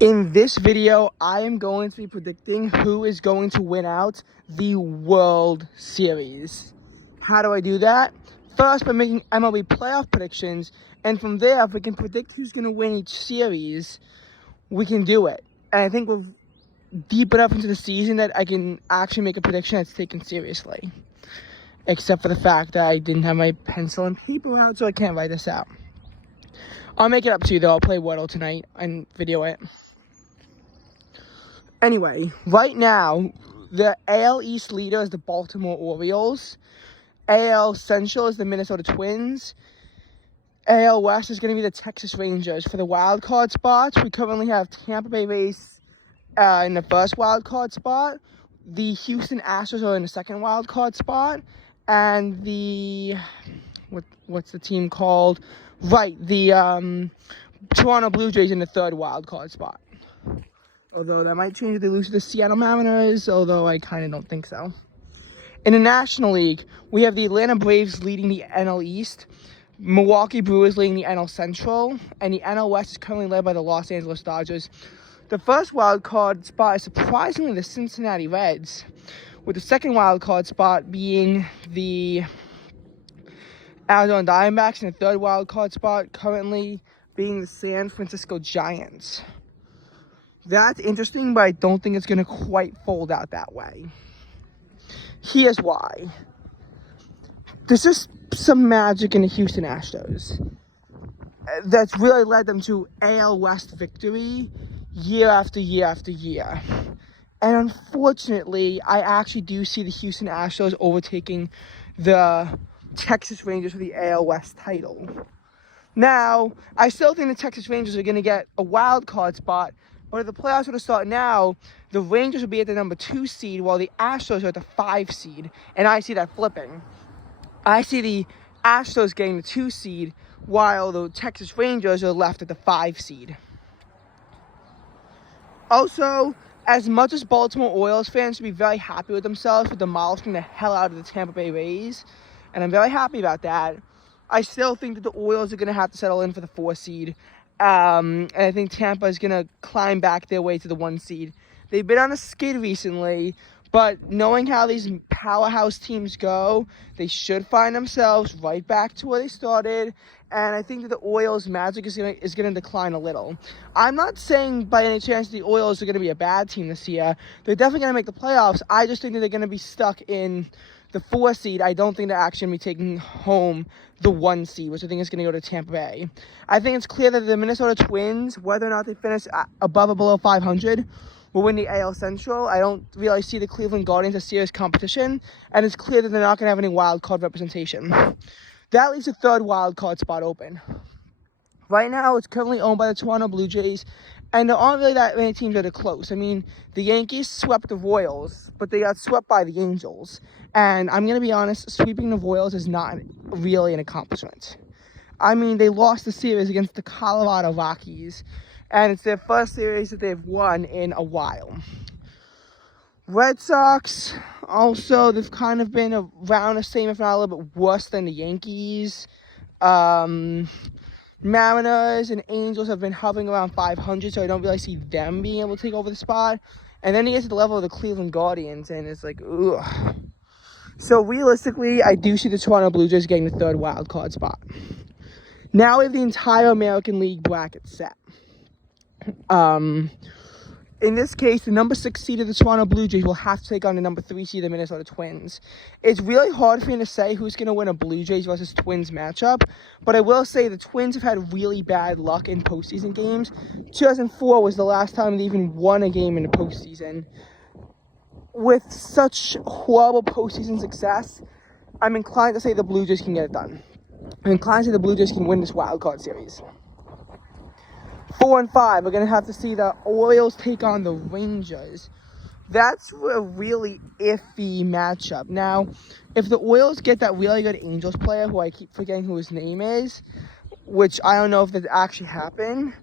In this video, I am going to be predicting who is going to win out the World Series. How do I do that? First, by making MLB playoff predictions, and from there, if we can predict who's going to win each series, we can do it. And I think we're deep enough into the season that I can actually make a prediction that's taken seriously. Except for the fact that I didn't have my pencil and paper out, so I can't write this out. I'll make it up to you, though. I'll play Wordle tonight and video it. Anyway, right now, the AL East leader is the Baltimore Orioles. AL Central is the Minnesota Twins. AL West is going to be the Texas Rangers. For the wild card spots, we currently have Tampa Bay Rays in the first wild card spot. The Houston Astros are in the second wild card spot. And the... what's the team called? Right, the Toronto Blue Jays in the third wild card spot. Although that might change if they lose to the Seattle Mariners, although I kind of don't think so. In the National League, we have the Atlanta Braves leading the NL East, Milwaukee Brewers leading the NL Central, and the NL West is currently led by the Los Angeles Dodgers. The first wild card spot is surprisingly the Cincinnati Reds, with the second wild card spot being the Arizona Diamondbacks, and the third wild card spot currently being the San Francisco Giants. That's interesting, but I don't think it's going to quite fold out that way. Here's why. There's just some magic in the Houston Astros that's really led them to AL West victory year after year after year. And unfortunately, I actually do see the Houston Astros overtaking the Texas Rangers for the AL West title. Now, I still think the Texas Rangers are going to get a wild card spot, but if the playoffs were to start now, the Rangers would be at the number 2 seed while the Astros are at the 5 seed. And I see that flipping. I see the Astros getting the 2 seed while the Texas Rangers are left at the 5 seed. Also, as much as Baltimore Orioles fans should be very happy with themselves for demolishing the hell out of the Tampa Bay Rays, and I'm very happy about that, I still think that the Orioles are going to have to settle in for the 4 seed. And I think Tampa is going to climb back their way to the 1 seed. They've been on a skid recently, but knowing how these powerhouse teams go, they should find themselves right back to where they started. And I think that the Orioles' magic is going to decline a little. I'm not saying by any chance the Orioles are going to be a bad team this year. They're definitely going to make the playoffs. I just think that they're going to be stuck in the 4 seed. I don't think they're actually going to be taking home the 1 seed, which I think is going to go to Tampa Bay. I think it's clear that the Minnesota Twins, whether or not they finish above or below 500, will win the AL Central. I don't really see the Cleveland Guardians as serious competition, and it's clear that they're not going to have any wild card representation. That leaves the third wild card spot open. Right now, it's currently owned by the Toronto Blue Jays, and there aren't really that many teams that are close. I mean, the Yankees swept the Royals, but they got swept by the Angels. And I'm going to be honest, sweeping the Royals is not really an accomplishment. I mean, they lost the series against the Colorado Rockies, and it's their first series that they've won in a while. Red Sox, also, they've kind of been around the same, if not a little bit worse than the Yankees. Mariners and Angels have been hovering around 500, so I don't really see them being able to take over the spot. And then you get to the level of the Cleveland Guardians, and it's like, ugh. So realistically, I do see the Toronto Blue Jays getting the third wild card spot. Now we have the entire American League bracket set. In this case, the number 6 seed of the Toronto Blue Jays will have to take on the number 3 seed of the Minnesota Twins. It's really hard for me to say who's going to win a Blue Jays versus Twins matchup, but I will say the Twins have had really bad luck in postseason games. 2004 was the last time they even won a game in the postseason. With such horrible postseason success, I'm inclined to say the Blue Jays can get it done. I'm inclined to say the Blue Jays can win this wild card series. 4 and 5, we're going to have to see the Orioles take on the Rangers. That's a really iffy matchup. Now, if the Orioles get that really good Angels player, who I keep forgetting who his name is, which I don't know if that actually happened,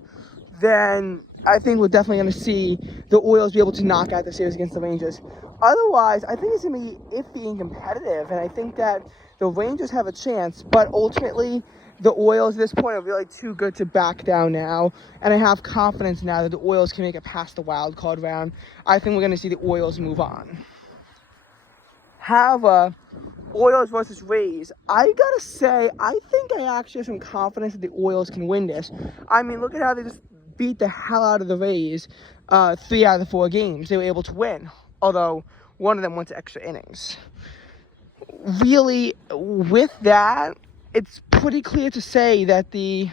then I think we're definitely going to see the Orioles be able to knock out the series against the Rangers. Otherwise, I think it's going to be iffy and competitive, and I think that the Rangers have a chance, but ultimately, the Orioles at this point are really too good to back down now, and I have confidence now that the Orioles can make it past the wild card round. I think we're going to see the Orioles move on. However, Orioles versus Rays, I gotta say, I think I actually have some confidence that the Orioles can win this. I mean, look at how they just beat the hell out of the Rays 3 out of the 4 games. They were able to win, although one of them went to extra innings. Really, with that, it's pretty clear to say that the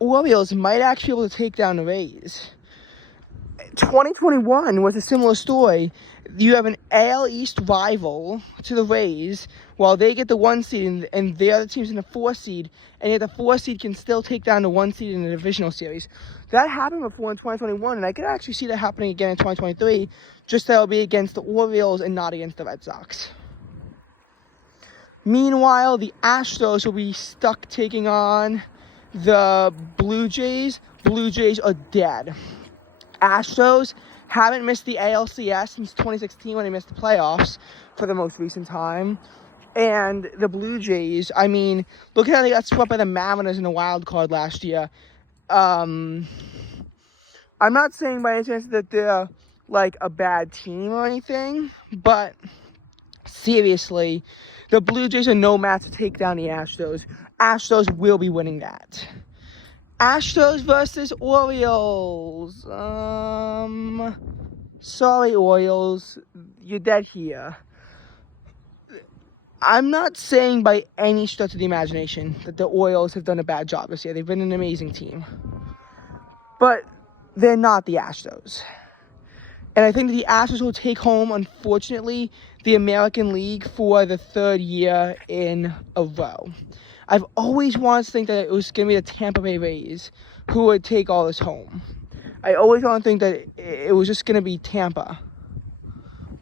Orioles might actually be able to take down the Rays. 2021 was a similar story. You have an AL East rival to the Rays, while they get the 1 seed and the other team's in the 4 seed, and yet the 4 seed can still take down the 1 seed in the divisional series. That happened before in 2021, and I could actually see that happening again in 2023, just that it'll be against the Orioles and not against the Red Sox. Meanwhile, the Astros will be stuck taking on the Blue Jays. Blue Jays are dead. Astros haven't missed the ALCS since 2016 when they missed the playoffs for the most recent time. And the Blue Jays, I mean, look at how they got swept by the Mariners in the wild card last year. I'm not saying by any chance that they're like a bad team or anything, but seriously, the Blue Jays are no match to take down the Astros. Astros will be winning that. Astros versus Orioles. Sorry, Orioles. You're dead here. I'm not saying by any stretch of the imagination that the Orioles have done a bad job this year. They've been an amazing team. But they're not the Astros. And I think that the Astros will take home, unfortunately, the American League for the 3rd year in a row. I've always wanted to think that it was going to be the Tampa Bay Rays who would take all this home. I always want to think that it was just going to be Tampa.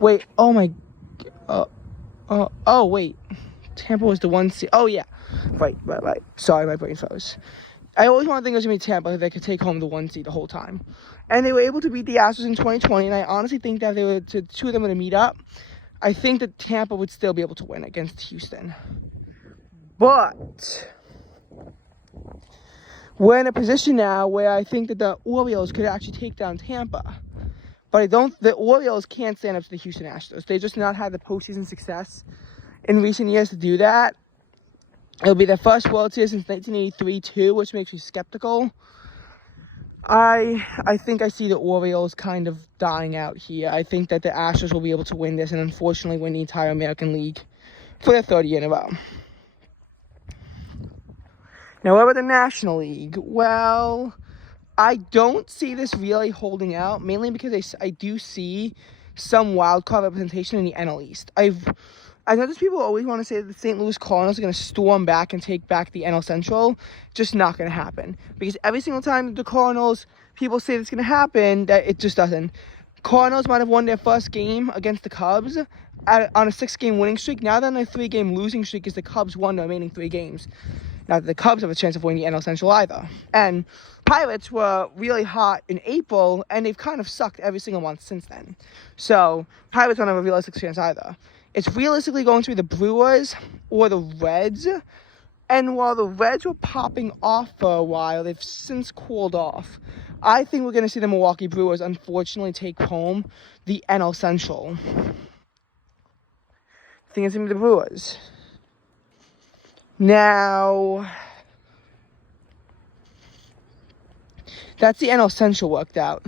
Wait, oh my... wait. Tampa was the 1 seed. Oh, yeah. Right. Sorry, my brain froze. I always want to think it was going to be Tampa that could take home the 1 seed the whole time. And they were able to beat the Astros in 2020, and I honestly think that if the two of them were to meet up, I think that Tampa would still be able to win against Houston. But we're in a position now where I think that the Orioles could actually take down Tampa. But the Orioles can't stand up to the Houston Astros. They've just not had the postseason success in recent years to do that. It'll be their first World Series since 1983 too, which makes me skeptical. I think I see the Orioles kind of dying out here. I think that the Astros will be able to win this and unfortunately win the entire American League for the 3rd year in a row. Now, what about the National League? Well, I don't see this really holding out, mainly because I do see some wild card representation in the NL East. I know there's people who always want to say that the St. Louis Cardinals are going to storm back and take back the NL Central. Just not going to happen. Because every single time the Cardinals, people say it's going to happen, that it just doesn't. Cardinals might have won their first game against the Cubs on a 6-game winning streak. Now they're on a 3-game losing streak because the Cubs won the remaining 3 games. Not that the Cubs have a chance of winning the NL Central either. And Pirates were really hot in April, and they've kind of sucked every single month since then. So Pirates don't have a realistic chance either. It's realistically going to be the Brewers or the Reds. And while the Reds were popping off for a while, they've since cooled off. I think we're going to see the Milwaukee Brewers unfortunately take home the NL Central. I think it's going to be the Brewers. Now, that's the NL Central worked out.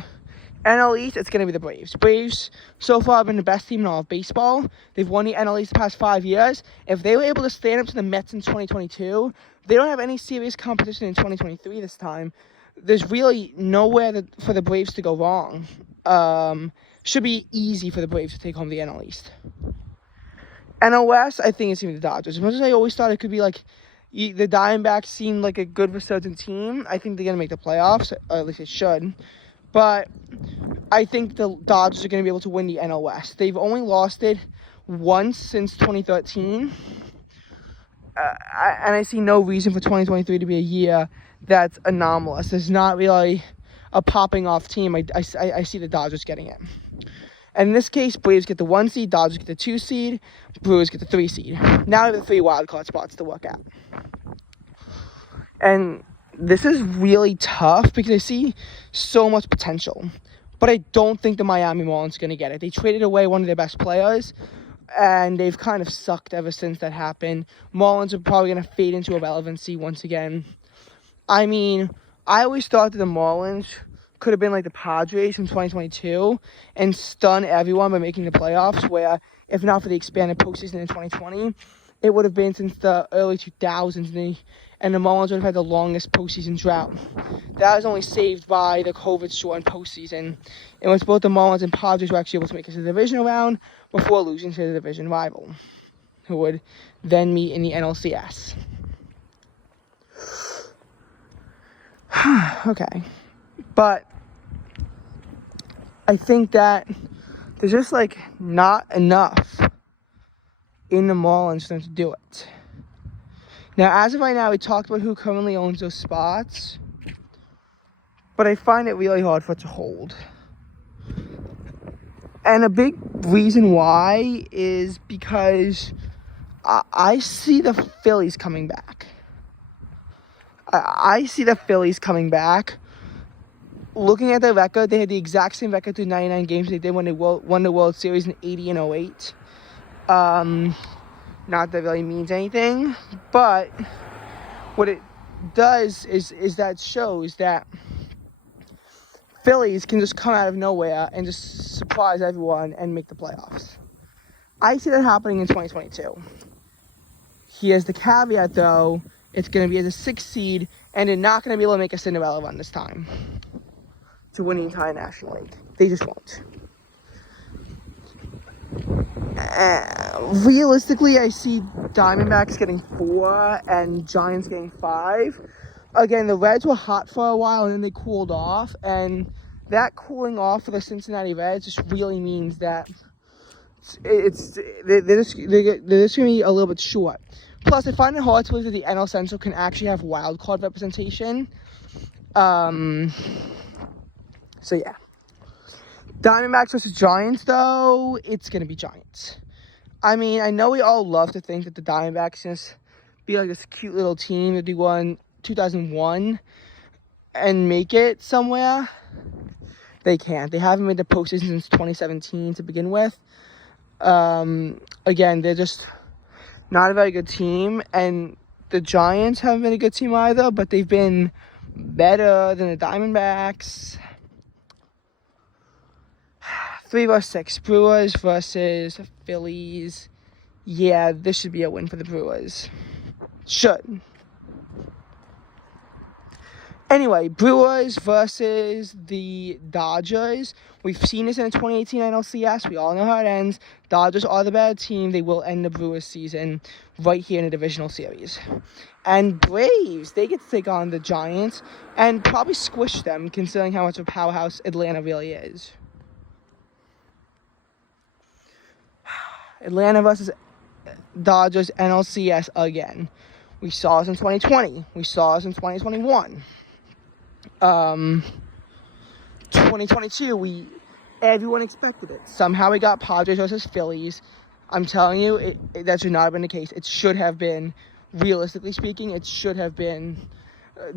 NL East, it's going to be the Braves. Braves, so far, have been the best team in all of baseball. They've won the NL East the past 5 years. If they were able to stand up to the Mets in 2022, they don't have any serious competition in 2023 this time. There's really nowhere for the Braves to go wrong. Should be easy for the Braves to take home the NL East. NL West, I think it's going to be the Dodgers. As much as I always thought it could be like the Diamondbacks seemed like a good resurgent team, I think they're going to make the playoffs, or at least it should. But I think the Dodgers are going to be able to win the NL West. They've only lost it once since 2013. And I see no reason for 2023 to be a year that's anomalous. There's not really a popping off team. I see the Dodgers getting it. And in this case, Braves get the 1 seed, Dodgers get the 2 seed, Brewers get the 3 seed. Now we have the 3 wildcard spots to work out. And this is really tough because I see so much potential. But I don't think the Miami Marlins are going to get it. They traded away one of their best players, and they've kind of sucked ever since that happened. Marlins are probably going to fade into irrelevancy once again. I mean, I always thought that the Marlins could have been like the Padres from 2022 and stun everyone by making the playoffs, where if not for the expanded postseason in 2020, it would have been since the early 2000s, and the Marlins would have had the longest postseason drought. That was only saved by the COVID-shortened postseason, in which both the Marlins and Padres were actually able to make it to the divisional round before losing to the division rival, who would then meet in the NLCS. Okay. But I think that there's just, like, not enough in the Marlins for them to do it. Now, as of right now, we talked about who currently owns those spots, but I find it really hard for it to hold. And a big reason why is because I see the Phillies coming back. I see the Phillies coming back. Looking at their record, they had the exact same record through 99 games they did when they won the World Series in 80 and 08. Not that really means anything, but what it does is that shows that Phillies can just come out of nowhere and just surprise everyone and make the playoffs. I see that happening in 2022. Here's the caveat, though. It's going to be as a 6th seed, and they're not going to be able to make a Cinderella run this time to win the entire National League. They just won't. Realistically, I see Diamondbacks getting 4 and Giants getting 5. Again, the Reds were hot for a while, and then they cooled off, and that cooling off for the Cincinnati Reds just really means that they're just going to be a little bit short. Plus, I find it hard to believe that the NL Central can actually have wild card representation. So yeah. Diamondbacks versus Giants, though, it's going to be Giants. I mean, I know we all love to think that the Diamondbacks just be like this cute little team that they won 2001 and make it somewhere. They can't. They haven't made the postseason since 2017 to begin with. Again, they're just not a very good team, and the Giants haven't been a good team either, but they've been better than the Diamondbacks. 3 versus 6. Brewers versus Phillies. Yeah, this should be a win for the Brewers. Should. Anyway, Brewers versus the Dodgers. We've seen this in the 2018 NLCS. We all know how it ends. Dodgers are the better team. They will end the Brewers season right here in the divisional series. And Braves, they get to take on the Giants and probably squish them, considering how much of a powerhouse Atlanta really is. Atlanta versus Dodgers NLCS again. We saw this in 2020. We saw this in 2021. 2022, everyone expected it. Somehow we got Padres versus Phillies. I'm telling you, that should not have been the case. It should have been, realistically speaking, it should have been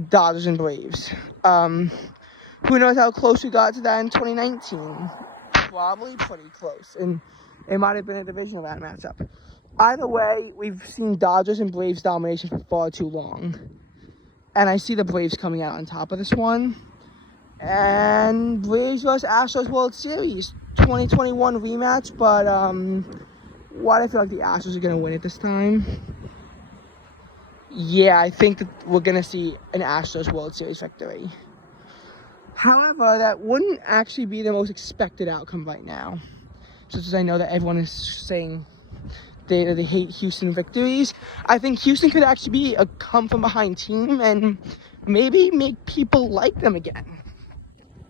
Dodgers and Braves. Who knows how close we got to that in 2019? Probably pretty close. And it might have been a divisional round matchup. Either way, we've seen Dodgers and Braves domination for far too long. And I see the Braves coming out on top of this one. And Braves vs. Astros World Series 2021 rematch. But why do I feel like the Astros are going to win it this time? Yeah, I think that we're going to see an Astros World Series victory. However, that wouldn't actually be the most expected outcome right now. Just as I know that everyone is saying they hate Houston victories. I think Houston could actually be a come-from-behind team and maybe make people like them again.